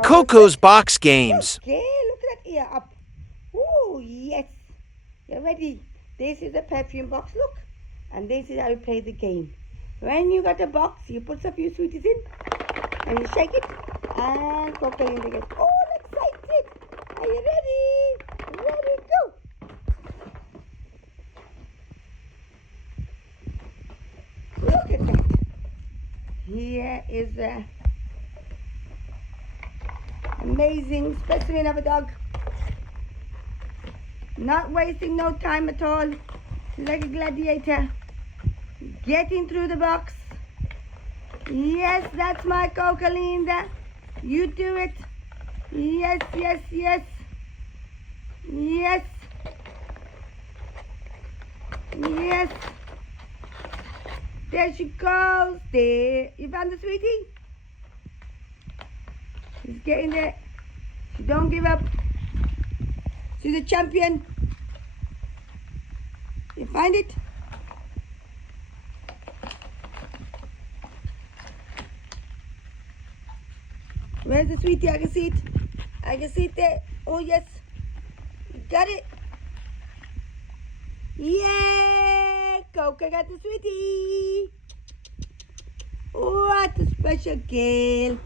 Coco's Box Games. Okay, look at that ear up. Oh, yes. You're ready. This is the perfume box, look. And this is how you play the game. When you got a box, you put a few sweeties in. And you shake it. And Cocalinda gets all excited. Are you ready? Ready, go. Look at that. Here is a amazing specimen of a dog. Not wasting no time at all. Like a gladiator. Getting through the box. Yes, that's my Cocalinda. You do it. Yes, yes, yes. Yes. Yes. There she goes. There. You found the sweetie? She's getting there. She don't give up. She's a champion. You find it? Where's the sweetie? I can see it. I can see it there. Oh, yes. You got it. Yay! Coca got the sweetie. What a special girl.